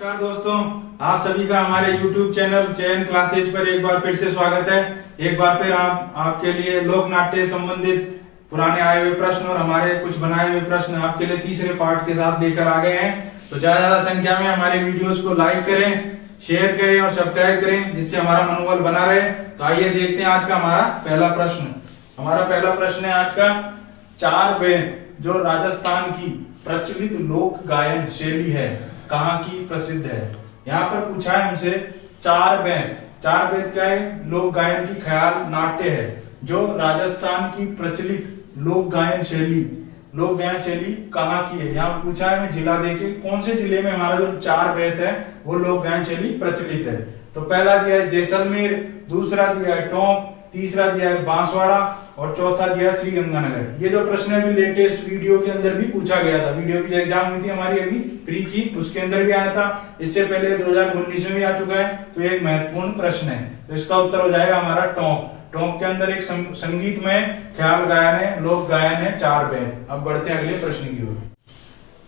नमस्कार दोस्तों, आप सभी का हमारे YouTube चैनल चयन क्लासेज पर एक बार फिर से स्वागत है। एक बार फिर आपके लिए लोक नाट्य संबंधित पुराने आए हुए प्रश्न और हमारे कुछ बनाए हुए प्रश्न आपके लिए तीसरे पार्ट के साथ लेकर आ गए हैं। तो ज्यादा संख्या में हमारे वीडियोस को लाइक करें, शेयर करें और सब्सक्राइब करें, जिससे हमारा मनोबल बना रहे। तो आइए देखते हैं आज का हमारा पहला प्रश्न। हमारा पहला प्रश्न है आज का, चार बेन जो राजस्थान की प्रचलित लोक गायन शैली है कहाँ की प्रसिद्ध है। यहाँ पर पूछा है हमसे चार बेन क्या है? लोक गायन की ख्याल नाट्य है जो राजस्थान की प्रचलित लोक गायन शैली कहाँ की है। यहाँ पूछा है, मैं जिला देके कौन से जिले में हमारा जो चार बेत है वो लोक गायन शैली प्रचलित है। तो पहला दिया है जैसलमेर, दूसरा दिया है टोंक, तीसरा दिया है बांसवाड़ा और चौथा दिया श्रीगंगानगर। ये जो प्रश्न है अभी लेटेस्ट वीडियो के अंदर भी पूछा गया था। वीडियो की एग्जाम हुई थी हमारी अभी प्री की, उसके अंदर भी आया था। इससे पहले 2019 में भी आ चुका है। तो एक महत्वपूर्ण प्रश्न है, तो इसका उत्तर हो जाएगा हमारा टोंक। टोंक के अंदर एक संगीत में ख्याल गायन है, लोक गायन है चार बेत। अब बढ़ते हैं अगले प्रश्न की ओर।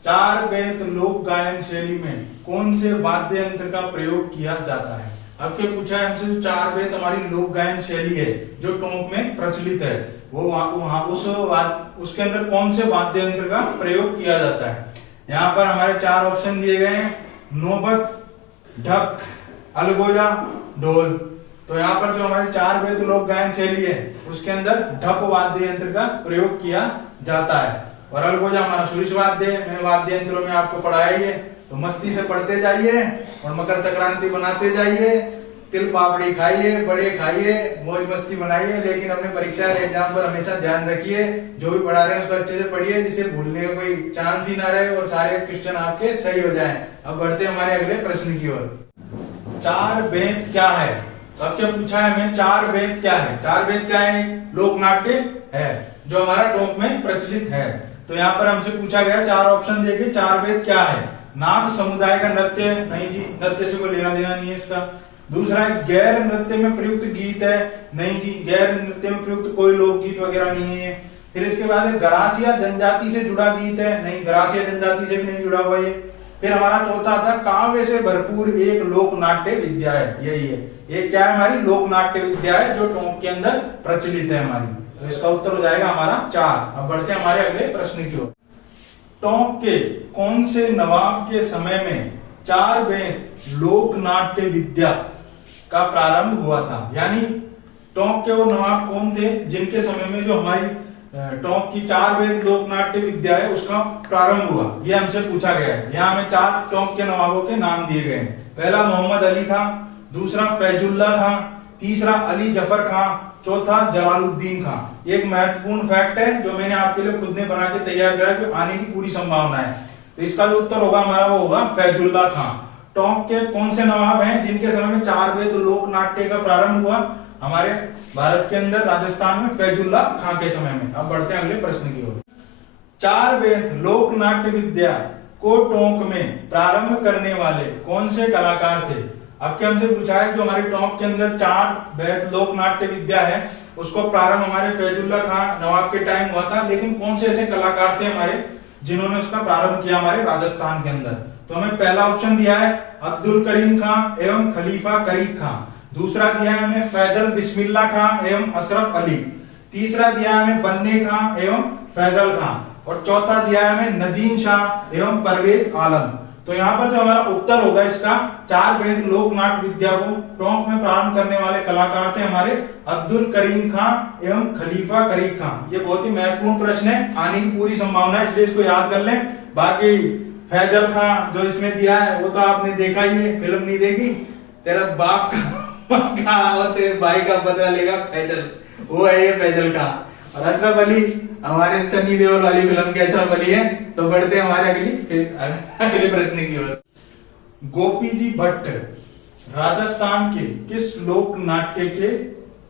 चार बेत लोक गायन शैली में कौन से वाद्य यंत्र का प्रयोग किया जाता है। अब क्या पूछा है हमसे, जो चार बेत हमारी लोक गायन शैली है जो टोंक में प्रचलित है, वो उसके अंदर कौन से वाद्य यंत्र का प्रयोग किया जाता है। यहाँ पर हमारे चार ऑप्शन दिए गए हैं, नौबत, ढक, अलगोजा, ढोल। तो यहाँ पर जो हमारी चार बेत लोक गायन शैली है उसके अंदर ढप वाद्य यंत्र का प्रयोग किया जाता है। और अलगोजा हमारा सुरिश वाद्य है। मैंने वाद्य यंत्रों में आपको पढ़ाया ही है, तो मस्ती से पढ़ते जाइए और मकर संक्रांति बनाते जाइए, तिल पापड़ी खाइए, बड़े खाइए, मौज मस्ती बनाइए। लेकिन अपने परीक्षा एग्जाम पर हमेशा ध्यान रखिए, जो भी पढ़ा रहे हैं उसको अच्छे से पढ़िए, जिससे भूलने का कोई चांस ही ना रहे और सारे क्वेश्चन आपके सही हो जाएं। अब बढ़ते हैं हमारे अगले प्रश्न की ओर। चार बेत क्या है। तो अब क्या पूछा है हमें, चार बेत क्या है। चार बेत क्या है? लोक नाट्य है जो हमारा टोंक में प्रचलित है। तो यहाँ पर हमसे पूछा गया, चार ऑप्शन देके चार बेत क्या है। नाथ समुदाय का नृत्य, नहीं जी, नृत्य से कोई लेना देना नहीं है इसका। दूसरा है गैर नृत्य में प्रयुक्त गीत है, नहीं जी, गैर नृत्य में प्रयुक्त कोई लोकगीत वगैरह नहीं है। फिर इसके बाद है गरासिया जनजाति से जुड़ा गीत है, नहीं, गरासिया जनजाति से भी नहीं जुड़ा हुआ ये। फिर हमारा चौथा था काव्य से भरपूर एक लोक नाट्य विद्या है, यही है। ये क्या है? हमारी लोक नाट्य विद्या है जो टोंक के अंदर प्रचलित है हमारी। तो इसका उत्तर हो जाएगा हमारा चार। अब बढ़ते हैं हमारे अगले प्रश्न की ओर। टोंक के कौन से नवाब के समय में चार बेत लोक नाट्य विद्या का प्रारंभ हुआ था। यानी टोंक के वो नवाब कौन थे जिनके समय में जो हमारी टोंक की चार बेत लोक नाट्य विद्या है उसका प्रारंभ हुआ, ये हमसे पूछा गया है। यहाँ हमें चार टोंक के नवाबों के नाम दिए गए हैं। पहला मोहम्मद अली खां, दूसरा फैजुल्ला खां, तीसरा अली जफर खां, चौथा जलालुद्दीन खां। एक महत्वपूर्ण फैक्ट है जो मैंने आपके लिए खुद ने बना के तैयार करा कि आने की पूरी संभावना है। तो इसका जो उत्तर होगा हमारा वो होगा फैजुल्ला खां। टोंक के कौन से नवाब हैं जिनके समय में चार बेत लोक नाट्य का प्रारंभ हुआ हमारे भारत के अंदर, राजस्थान में? फैजुल्ला खां के समय में। अब बढ़ते हैं अगले प्रश्न की ओर। चार बेत लोक नाट्य विद्या को टोंक में प्रारंभ करने वाले कौन से कलाकार थे। अब क्या हमसे पूछा है, जो हमारी टोंक के अंदर चार बेत लोक नाट्य विद्या है उसको प्रारंभ हमारे फैजुल्ला खां नवाब के टाइम हुआ था। लेकिन कौन से ऐसे कलाकार थे हमारे जिन्होंने उसका प्रारंभ किया हमारे राजस्थान के अंदर। तो हमें पहला ऑप्शन दिया है अब्दुल करीम खां एवं खलीफा करीब खां। दूसरा दिया है हमें फैजल बिस्मिल्ला खां एवं अशरफ अली। तीसरा दिया है हमें बन्ने खां एवं फैजल खां। और चौथा दिया है हमें नदीम शाह एवं परवेज आलम। तो यहाँ पर जो हमारा उत्तर होगा इसका, चार बेत लोक नाट्य विद्या को टोंक में प्रारंभ करने वाले कलाकार थे हमारे अब्दुल करीम खां एवं खलीफा करीब खां। ये बहुत ही महत्वपूर्ण प्रश्न है, आने की पूरी संभावना है, इसलिए इसको याद कर लें। बाकी फैजल खां जो इसमें दिया है वो तो आपने देखा ही है, फिल्म नहीं देखी, तेरा बाप का और तेरे भाई का बदला लेगा फैजल, वो है ये फैजल खां। और अशरफ अली हमारे सनी देओल वाली फिल्म के अशरफ अली है। तो बढ़ते हैं हमारे अगले प्रश्न की ओर। गोपी जी भट्ट राजस्थान के किस लोक नाट्य के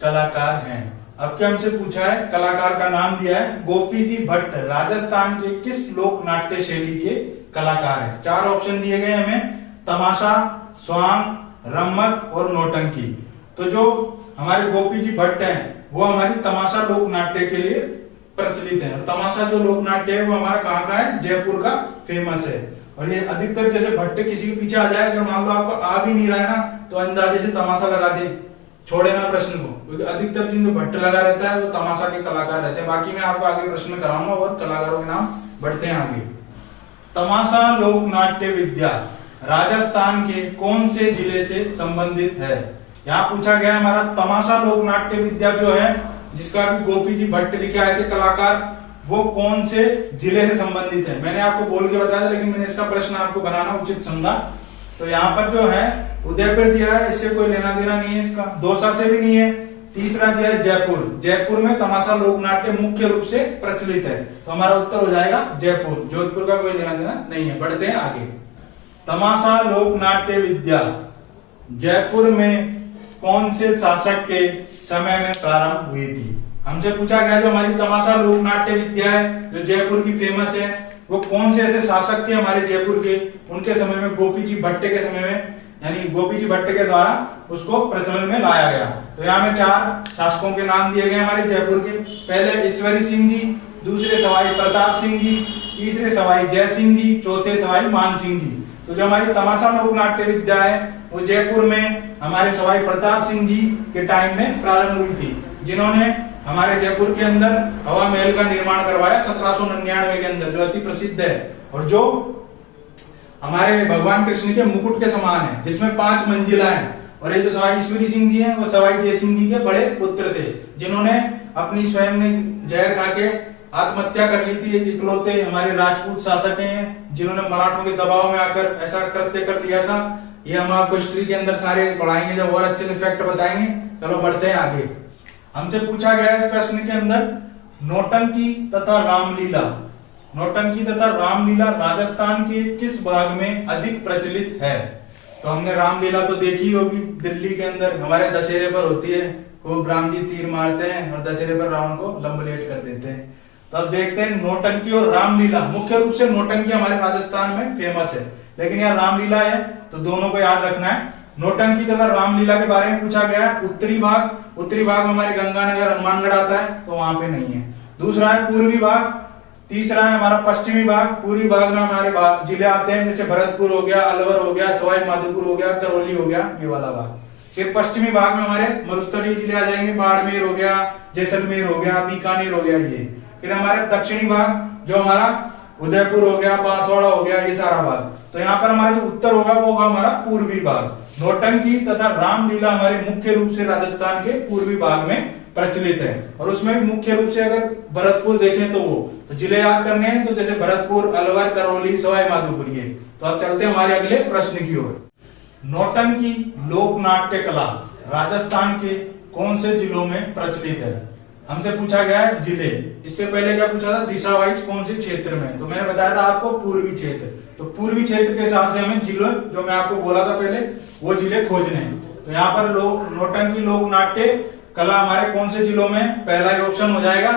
कलाकार हैं। अब क्या हमसे पूछा है, कलाकार का नाम दिया है गोपी जी भट्ट राजस्थान के किस लोक नाट्य शैली के कलाकार हैं। चार ऑप्शन दिए गए हमें, तमाशा, स्वांग, रम्मत और नौटंकी। तो जो हमारे गोपी जी भट्ट हैं वो हमारी तमाशा लोक नाट्य के लिए प्रचलित है। और तमाशा जो लोक नाट्य है वो हमारा कहाँ का है, जयपुर का फेमस है। और ये अधिकतर जैसे भट्ट किसी के पीछे आ जाए, अगर मान लो आपको आ भी नहीं रहा है ना, तो अंदाजे से तमाशा लगा दे, छोड़े ना प्रश्न को, क्योंकि अधिकतर जिनमें भट्ट लगा रहता है वो तमाशा के कलाकार रहते हैं। बाकी मैं आपको आगे प्रश्न कराऊंगा और कलाकारों के नाम बढ़ते हैं आगे। तमाशा लोक नाट्य विद्या राजस्थान के कौन से जिले से संबंधित है? यहाँ पूछा गया हमारा तमाशा लोक नाट्य विद्या जो है, जिसका भी गोपी जी भट्ट लिखे आए थे कलाकार, वो कौन से जिले से संबंधित है? मैंने आपको बोल के बताया था, लेकिन मैंने इसका प्रश्न आपको बनाना उचित समझा। तो यहाँ पर जो है उदयपुर दिया है, इससे कोई लेना देना नहीं है, इसका दौसा से भी नहीं है। तीसरा दिया है जयपुर, जयपुर में तमाशा लोकनाट्य मुख्य रूप से प्रचलित है, तो हमारा उत्तर हो जाएगा जयपुर। जोधपुर का कोई लेना देना नहीं है। बढ़ते हैं आगे। तमाशा लोकनाट्य विद्या जयपुर में कौन से शासक के समय में प्रारंभ हुई थी? हमसे पूछा गया जो हमारी तमाशा लोकनाट्य विद्या है जो जयपुर की फेमस है, वो कौन से ऐसे शासक थे हमारे जयपुर के, उनके समय में, गोपी जी भट्ट के समय में, यानी गोपी जी भट्ट के द्वारा उसको प्रचलन में लाया गया। तो यहाँ में 4 शासकों के नाम दिए गए हमारे जयपुर के। पहले ईश्वरी सिंह जी, दूसरे सवाई प्रताप सिंह जी, तीसरे सवाई जय सिंह जी, चौथे सवाई मान सिंह जी। तो जो हमारी तमाशा लोकनाट्य विद्या है वो जयपुर में हमारे सवाई प्रताप सिंह जी के टाइम में प्रारंभ हुई थी, जिन्होंने हमारे जयपुर के अंदर हवा महल का निर्माण करवाया 1799 के अंदर, जो अति प्रसिद्ध है और जो हमारे भगवान कृष्ण के मुकुट के समान है, जिसमें 5 मंजिला है। और ये जो सवाई ईश्वरी सिंह जी हैं वो सवाई जय सिंह जी के बड़े पुत्र थे, जिन्होंने अपनी स्वयं ने जहर खा के आत्महत्या कर ली थी। एक इकलौते हमारे राजपूत शासक हैं जिन्होंने मराठों के दबाव में आकर ऐसा कृत्य कर लिया था। ये हम आपको हिस्ट्री के अंदर सारे पढ़ाएंगे, जब और अच्छे से फैक्ट बताएंगे। चलो बढ़ते हैं आगे। हमसे पूछा गया इस प्रश्न के अंदर नौटंकी तथा रामलीला, नौटंकी तथा रामलीला राजस्थान के किस भाग में अधिक प्रचलित है? तो हमने रामलीला तो देखी होगी, दिल्ली के अंदर हमारे दशहरे पर होती है, खूब राम जी तीर मारते हैं और दशहरे पर रावण को लंबलेट कर देते हैं। तो अब देखते हैं नौटंकी और रामलीला। मुख्य रूप से नौटंकी हमारे राजस्थान में फेमस है, लेकिन यहाँ रामलीला है, तो दोनों को याद रखना है। नौटंकी तथा रामलीला के बारे में पूछा गया। उत्तरी भाग में हमारे गंगानगर हनुमानगढ़ आता है, तो वहां पे नहीं है। दूसरा है पूर्वी भाग, तीसरा है हमारा पश्चिमी भाग। पूर्वी भाग में हमारे जिले आते हैं, जैसे भरतपुर हो गया, अलवर हो गया, सवाई माधोपुर हो गया, करौली हो गया, ये वाला भाग। फिर पश्चिमी भाग में हमारे मरुस्थलीय जिले आ जाएंगे, बाड़मेर हो गया, जैसलमेर हो गया, बीकानेर हो गया ये। फिर हमारे दक्षिणी भाग जो हमारा उदयपुर हो गया, बांसवाड़ा हो गया, ये सारा भाग। तो यहाँ पर हमारा जो उत्तर होगा वो होगा हमारा पूर्वी भाग। नौटंकी तथा रामलीला हमारे मुख्य रूप से राजस्थान के पूर्वी भाग में प्रचलित है, और उसमें भी मुख्य रूप से अगर भरतपुर देखें तो वो तो जिले याद करने हैं, तो जैसे भरतपुर, अलवर, करौली, सवाई माधोपुर ये। तो अब चलते हैं हमारे अगले प्रश्न की ओर। नौटंकी लोक नाट्य कला राजस्थान के कौन से जिलों में प्रचलित है? हमसे पूछा गया है जिले। इससे पहले क्या पूछा था? दिशा वाइज कौन से क्षेत्र में? तो मैंने बताया था आपको पूर्वी क्षेत्र। तो पूर्वी क्षेत्र के हिसाब से हमें जिले, जो मैं आपको बोला था पहले, वो जिले खोजने हैं। तो यहाँ पर नौटंकी लोक नाट्य कला हमारे कौन से जिलों में? पहला ही ऑप्शन हो जाएगा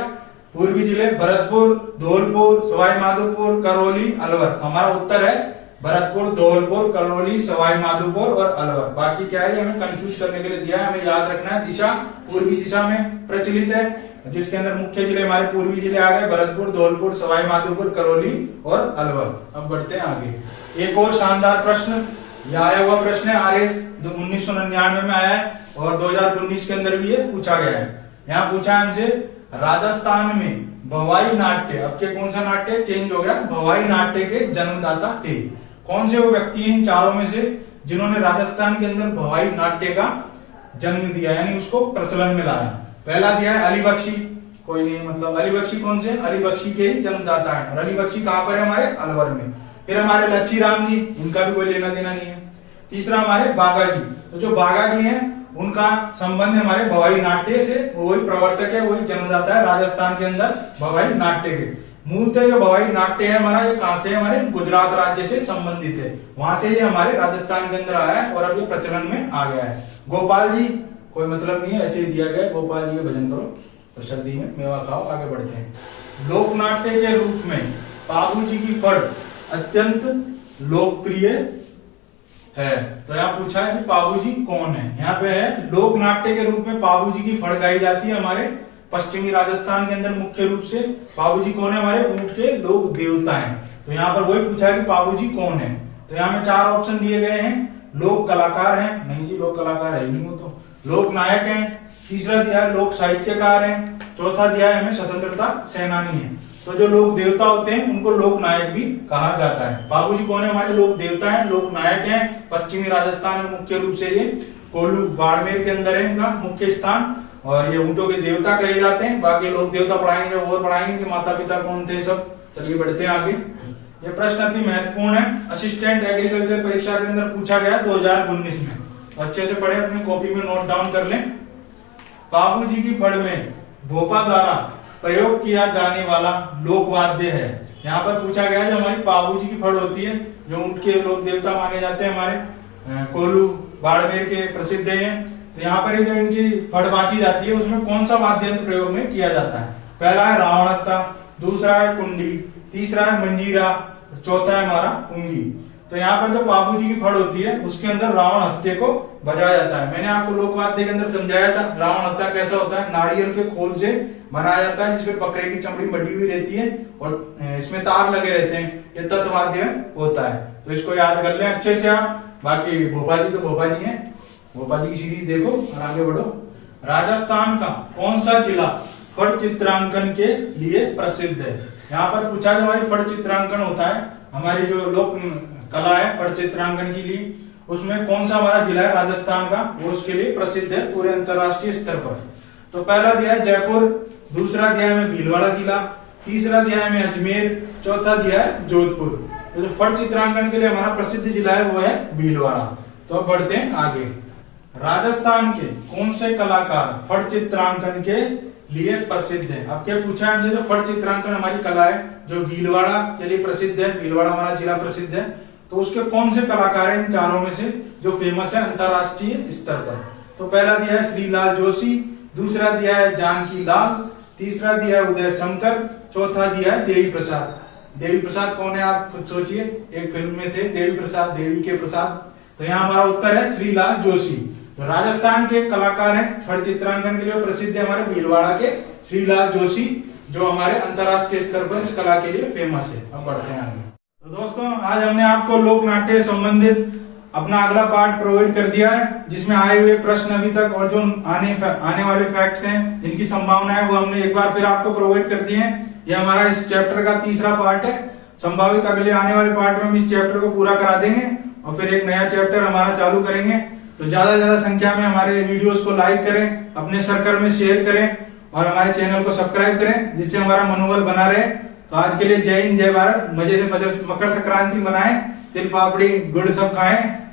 पूर्वी जिले, भरतपुर, धौलपुर, सवाई माधोपुर, करौली, अलवर। हमारा उत्तर है भरतपुर, धौलपुर, करौली, सवाई माधोपुर और अलवर। बाकी क्या है, हमें कंफ्यूज करने के लिए दिया है, हमें याद रखना है। दिशा पूर्वी दिशा में प्रचलित है, जिसके अंदर मुख्य जिले हमारे पूर्वी जिले आ गए, भरतपुर, धौलपुर, सवाई माधोपुर, करौली और अलवर। अब बढ़ते हैं आगे। एक और शानदार प्रश्न, यह आया हुआ प्रश्न है, RS 1999 में आया है और 2019 के अंदर भी ये पूछा गया है। यहाँ पूछा है हमसे राजस्थान में भवाई नाट्य, अब के कौन सा नाट्य चेंज हो गया, भवाई नाट्य के जन्मदाता थे। कौन से वो व्यक्ति हैं इन चारों में से जिन्होंने राजस्थान के अंदर भवाई नाट्य का जन्म दिया, यानी उसको प्रचलन में लाया? पहला दिया है अली बख्शी, कोई नहीं, मतलब अली बख्शी कौन से? अली बख्शी के ही जन्मदाता है, और अली बख्शी कहां पर है? हमारे अलवर में। फिर हमारे लच्छी राम जी, इनका भी कोई लेना देना नहीं है। तीसरा हमारे बागा जी, तो जो बागा जी हैं उनका संबंध हमारे भवाई नाट्य से, वही प्रवर्तक है, वही जन्मदाता है राजस्थान के अंदर भवाई नाट्य के। मूलतः जो भवाई नाट्य है हमारा, ये कहां से है? हमारे गुजरात राज्य से संबंधित है, वहां से ये हमारे राजस्थान के अंदर आया है और अब ये प्रचलन में आ गया है। गोपाल जी कोई मतलब नहीं है, ऐसे ही दिया गया, गोपाल जी का भजन करो तो सर्दी में मेवा खाओ। आगे बढ़ते हैं। लोक नाट्य के रूप में बाबूजी की फड़ अत्यंत लोकप्रिय है। तो यहाँ पूछा है कि पाबूजी कौन है? यहाँ पे है लोक नाट्य के रूप में पाबूजी की फड़ गाई जाती है हमारे पश्चिमी राजस्थान के अंदर मुख्य रूप से पाबूजी कौन है, हमारे ऊंट के लोक देवता हैं। तो यहाँ पर वही पूछा है कि पाबूजी कौन है। तो यहाँ में 4 ऑप्शन दिए गए हैं। लोक कलाकार हैं, नहीं जी लोक कलाकार है ही नहीं, वो तो लोक नायक हैं। तीसरा दिया है लोक साहित्यकार हैं। चौथा दिया है हमें स्वतंत्रता सेनानी है। तो जो लोक देवता होते हैं उनको लोक नायक भी कहा जाता है। पाबूजी कौन है, हमारे लोक देवता हैं, लोक नायक हैं। पश्चिमी राजस्थान में मुख्य रूप से ये कोल्लू बाड़मेर के अंदर है इनका मुख्य स्थान, और ये ऊंटों के देवता कहे जाते हैं। बाकी लोक देवता पढ़ाएंगे और पढ़ाएंगे कि माता पिता कौन थे सब। चलिए बढ़ते हैं आगे। ये प्रश्न अति महत्वपूर्ण है, असिस्टेंट एग्रीकल्चर परीक्षा के अंदर पूछा गया 2019 में। तो अच्छे से पढ़े, अपनी कॉपी में नोट डाउन कर लें। पाबूजी की फड़ में भोपा द्वारा प्रयोग किया जाने वाला लोक वाद्य है। यहाँ पर पूछा गया जो हमारी पाबूजी की फड़ होती है, जो ऊंट के लोक देवता माने जाते हैं, हमारे कोल्लू बाड़मेर के प्रसिद्ध है। तो यहाँ पर जो इनकी फड़ बांची जाती है उसमें कौन सा वाद्य यंत्र प्रयोग में किया जाता है। पहला है रावणत्ता, दूसरा है कुंडी, तीसरा है मंजीरा, चौथा है हमारा पुंगी। तो यहाँ पर जो पाबूजी की फड़ होती है उसके अंदर रावण हत्थे को बजाया जाता है। मैंने आपको लोकवाद्य के अंदर समझाया था रावण हत्था कैसा होता है, नारियल के खोल से बनाया जाता है जिसपे बकरे की चमड़ी बटी हुई रहती है और इसमें तार लगे रहते हैं। ये तत्वाद्य होता है, तो इसको याद कर लें अच्छे से आप। बाकी भोपा जी तो भोपा जी हैं, भोपा जी की सीरीज देखो और आगे बढ़ो। राजस्थान का कौन सा जिला फड़ चित्रांकन के लिए प्रसिद्ध है। यहाँ पर पूछा जो हमारी फड़ चित्रांकन होता है, हमारी जो लोक कला है फड़ चित्रांकन के लिए, उसमें कौन सा हमारा जिला है राजस्थान का, वो उसके लिए प्रसिद्ध है पूरे अंतरराष्ट्रीय स्तर पर। तो पहला दिया है जयपुर, दूसरा दिया है हमें भीलवाड़ा जिला, तीसरा दिया है हमें अजमेर, चौथा दिया है जोधपुर। तो जो फड़ चित्रांकन के लिए हमारा प्रसिद्ध जिला है वो है भीलवाड़ा। तो अब बढ़ते हैं आगे। राजस्थान के कौन से कलाकार फड़ चित्रांकन के लिए प्रसिद्ध है। अब क्या पूछा है, जो फड़ चित्रांकन हमारी कला है जो भीलवाड़ा के लिए प्रसिद्ध है, भीलवाड़ा हमारा जिला प्रसिद्ध है, तो उसके कौन से कलाकार हैं इन चारों में से जो फेमस है अंतरराष्ट्रीय स्तर पर। तो पहला दिया है श्रीलाल जोशी, दूसरा दिया है जानकी लाल, तीसरा दिया है उदय शंकर, चौथा दिया है देवी प्रसाद। देवी प्रसाद कौन है आप खुद सोचिए, एक फिल्म में थे देवी प्रसाद, देवी के प्रसाद। तो यहाँ हमारा उत्तर है श्रीलाल जोशी। तो राजस्थान के कलाकार हैं फड़ चित्रांकन के लिए प्रसिद्ध है हमारे भीलवाड़ा के श्रीलाल जोशी, जो हमारे अंतरराष्ट्रीय स्तर पर इस कला के लिए फेमस है। अब बढ़ते हैं आगे। तो दोस्तों आज हमने आपको लोक नाट्य संबंधित अपना अगला पार्ट प्रोवाइड कर दिया है, जिसमें आए हुए प्रश्न अभी तक और जो आने वाले फैक्ट्स हैं, जिनकी संभावना है, वो हमने एक बार फिर आपको प्रोवाइड कर दिए हैं। ये हमारा इस चैप्टर का तीसरा पार्ट है। संभावित अगले आने वाले पार्ट में हम इस चैप्टर को पूरा करा देंगे और फिर एक नया चैप्टर हमारा चालू करेंगे। तो ज्यादा संख्या में हमारे वीडियोस को लाइक करें, अपने सर्कल में शेयर करें और हमारे चैनल को सब्सक्राइब करें, जिससे हमारा मनोबल बना रहे। तो आज के लिए जय हिंद, जय भारत। मजे से मकर संक्रांति मनाएं, तिल पापड़ी गुड़ सब खाएं।